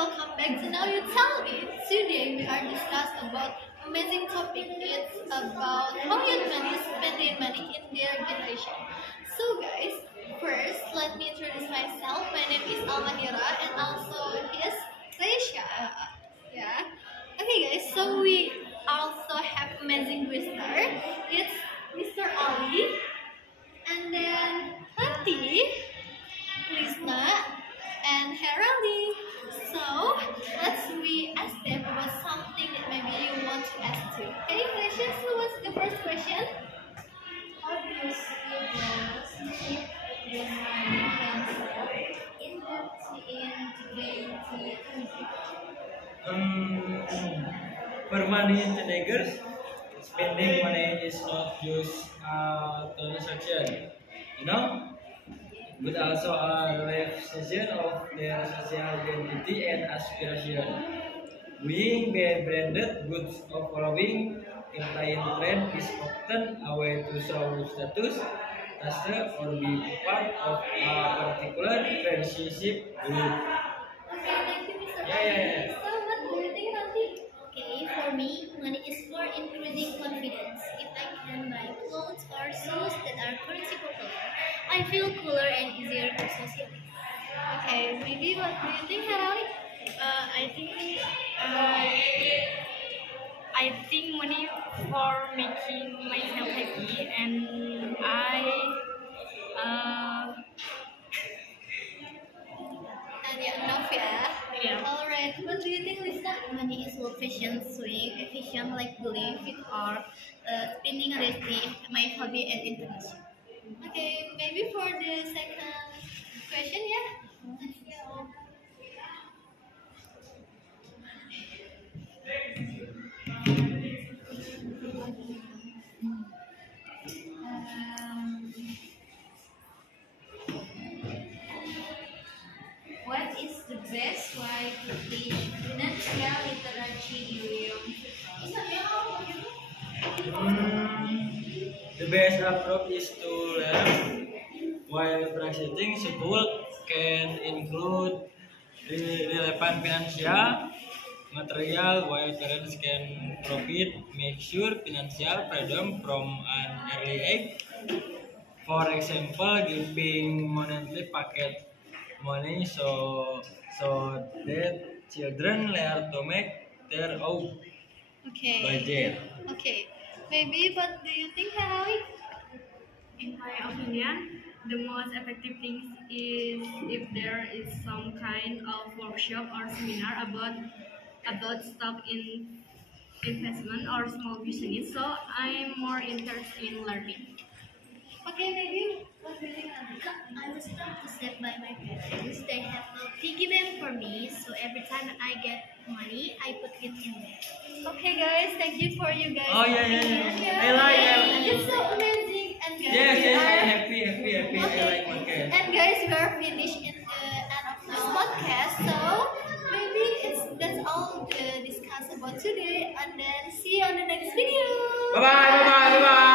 welcome back to Now You Tell Me. Today we are discussing about amazing topic. It's about how youth money spending money in their generation. So guys, first let me introduce myself. My name is Almahira and also his Reisha. Yeah. Okay guys, so we also have amazing visitor. It's Mr. Ali and then Hati, Lisna, and Herali. So let's we ask them about something that maybe you want to ask too. Okay, questions. So what's the first question? How do you see the relationship between money and integrity? For money in teenagers, spending money is not just a transaction, you know, but also a reflection of their social identity and aspiration. Being branded goods or following certain trend is often a way to show status, status or be part of a particular friendship group. Okay, thank you, Mr. Yeah, Ali. yeah, yeah. So what do you think, Hati? Okay, for me, money is for increasing confidence. If I can buy clothes or shoes that are currency popular, I feel cooler and easier to socialize. Okay, maybe what do you think, Herali? I think money for making myself happy, and uh, And yeah, enough, yeah. yeah. Alright, what do you think, Lisa? Money is old-fashioned, swing, efficient like believe it or spending risky, my hobby and international. Okay, maybe for the second question, yeah? Let's go. What is the best way to teach financial literacy during The best approach is to learn while practicing school can include relevant financial material while parents can profit make sure financial freedom from an early age. For example, giving monthly pocket money so that children learn to make their own Okay. budget. Okay. Maybe what do you think, Herali? In my opinion, the most effective thing is if there is some kind of workshop or seminar about stock in investment or small business. So I'm more interested in learning. Okay, maybe what do you think, Hati? I was taught to save by my parents. They have a piggy bank for me, so every time I get money, I put it in there. Okay, guys, thank you for you guys. Oh, yeah, yeah, yeah. Yeah. I like And it. it's so amazing. And guys, Yes, we yes, are- I'm happy. I like podcast. And guys, we are finished in the end of this podcast. So maybe that's all the discuss about today. And then see you on the next video. Bye bye.